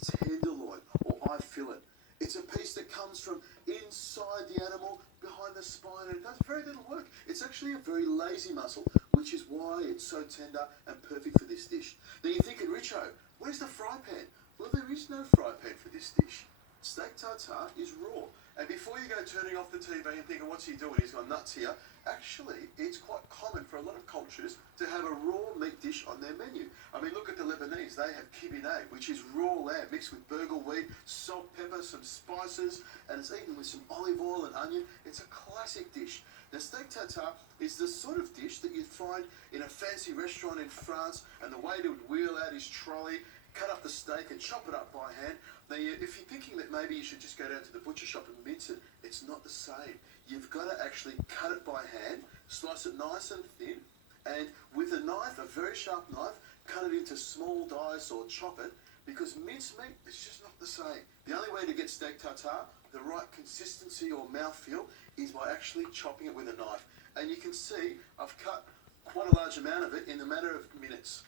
tenderloin or eye fillet. It's a piece that comes from inside the animal, behind the spine, and it does very little work. It's actually a very lazy muscle, which is why it's so tender and perfect for this dish. Now you're thinking, Richo, where's the fry pan? Well, there is no fry pan for this dish. Steak tartare is raw. And before you go turning off the TV and thinking, what's he doing? He's gone nuts here. Actually, it's quite common for a lot of cultures to have a raw meat dish on their menu. I mean, look at the Lebanese. They have kibineh, which is raw lamb mixed with burgle wheat, salt, pepper, some spices, and it's eaten with some olive oil and onion. It's a classic dish. Now, steak tartare is the sort of dish that you'd find in a fancy restaurant in France, and the waiter would wheel out his trolley, cut up the steak and chop it up by hand. Now, if you're thinking that maybe you should just go down to the butcher shop and mince it, it's not the same. You've got to actually cut it by hand, slice it nice and thin, and with a knife, a very sharp knife, cut it into small dice or chop it, because minced meat is just not the same. The only way to get steak tartare, the right consistency or mouthfeel, is by actually chopping it with a knife. And you can see I've cut quite a large amount of it in a matter of minutes.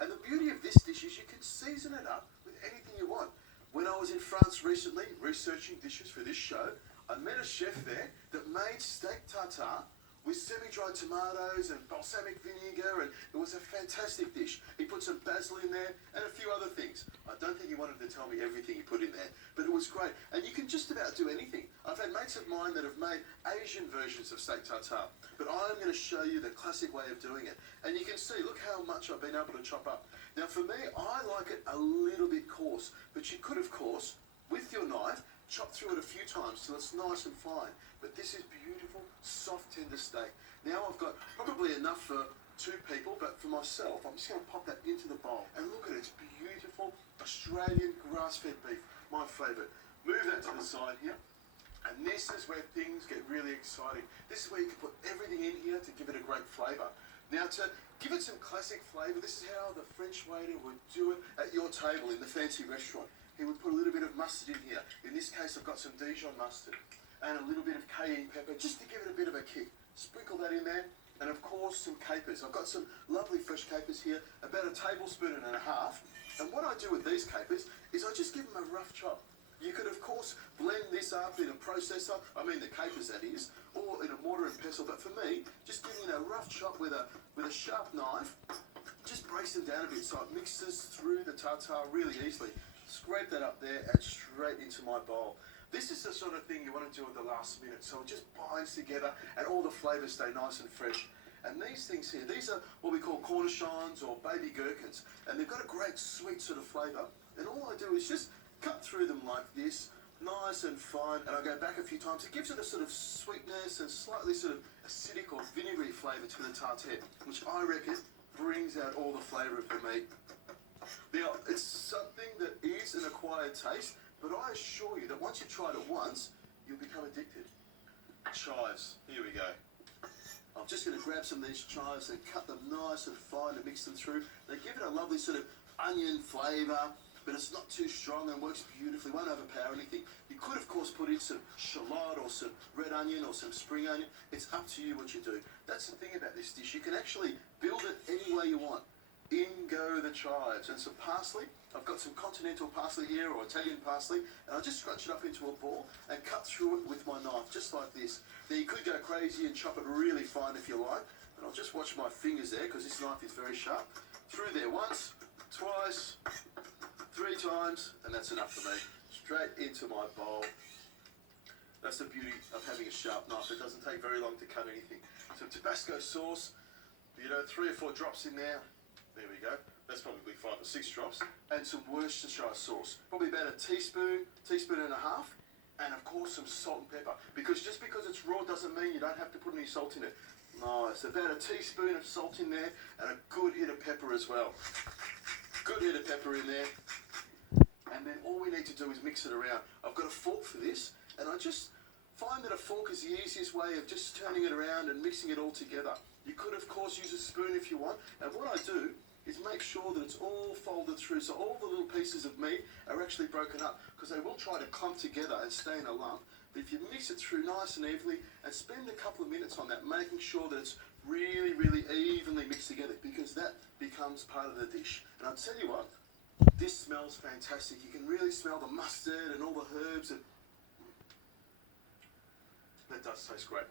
And the beauty of this dish is you can season it up with anything you want. When I was in France recently, researching dishes for this show, I met a chef there that made steak tartare with semi-dried tomatoes and balsamic vinegar, and it was a fantastic dish. He put some basil in there and a few other things. I don't think he wanted to tell me everything he put in there, but it was great. And you can just about do anything. I've had mates of mine that have made Asian versions of steak tartare, but I'm going to show you the classic way of doing it. And you can see, look how much I've been able to chop up. Now for me, I like it a little bit coarse, but you could, of course, with your knife, chop through it a few times till it's nice and fine. But this is beautiful, soft, tender steak. Now I've got probably enough for 2 people, but for myself, I'm just going to pop that into the bowl. And look at it, it's beautiful Australian grass-fed beef, my favourite. Move that to the side here. And this is where things get really exciting. This is where you can put everything in here to give it a great flavour. Now to give it some classic flavour, this is how the French waiter would do it at your table in the fancy restaurant. He would put a little bit of mustard in here. In this case, I've got some Dijon mustard and a little bit of cayenne pepper just to give it a bit of a kick. Sprinkle that in there, and of course some capers. I've got some lovely fresh capers here, about a tablespoon and a half. And what I do with these capers is I just give them a rough chop. You could of course blend this up in a processor, I mean the capers that is, or in a mortar and pestle, but for me, just giving it a rough chop with a sharp knife, just breaks them down a bit so it mixes through the tartare really easily. Scrape that up there and straight into my bowl. This is the sort of thing you want to do at the last minute, so it just binds together and all the flavours stay nice and fresh. And these things here, these are what we call cornichons or baby gherkins, and they've got a great sweet sort of flavour. And all I do is just cut through them like this, nice and fine, and I go back a few times. It gives it a sort of sweetness and slightly sort of acidic or vinegary flavour to the tartare, which I reckon brings out all the flavour of the meat. Now, it's something that is an acquired taste, but I assure you that once you've tried it once, you'll become addicted. Chives, here we go. I'm just going to grab some of these chives and cut them nice and fine and mix them through. They give it a lovely sort of onion flavour, but it's not too strong and works beautifully, won't overpower anything. You could, of course, put in some shallot or some red onion or some spring onion. It's up to you what you do. That's the thing about this dish. You can actually build it any way you want. In go the chives and some parsley. I've got some continental parsley here or Italian parsley, and I'll just scrunch it up into a ball and cut through it with my knife, just like this. Now you could go crazy and chop it really fine if you like, and I'll just watch my fingers there because this knife is very sharp. Through there once, twice, 3 times, and that's enough for me. Straight into my bowl. That's the beauty of having a sharp knife. It doesn't take very long to cut anything. Some Tabasco sauce, 3 or 4 drops in there. There we go. That's probably 5 or 6 drops. And some Worcestershire sauce. Probably about a teaspoon and a half. And of course some salt and pepper. Because just because it's raw doesn't mean you don't have to put any salt in it. Nice. About a teaspoon of salt in there and a good hit of pepper as well. Good hit of pepper in there. And then all we need to do is mix it around. I've got a fork for this, and I just find that a fork is the easiest way of just turning it around and mixing it all together. You could of course use a spoon if you want. And what I do is make sure that it's all folded through, so all the little pieces of meat are actually broken up, because they will try to clump together and stay in a lump. But if you mix it through nice and evenly and spend a couple of minutes on that, making sure that it's really, really evenly mixed together, because that becomes part of the dish. And I'll tell you what, This smells fantastic. You can really smell the mustard and all the herbs, and that does taste great.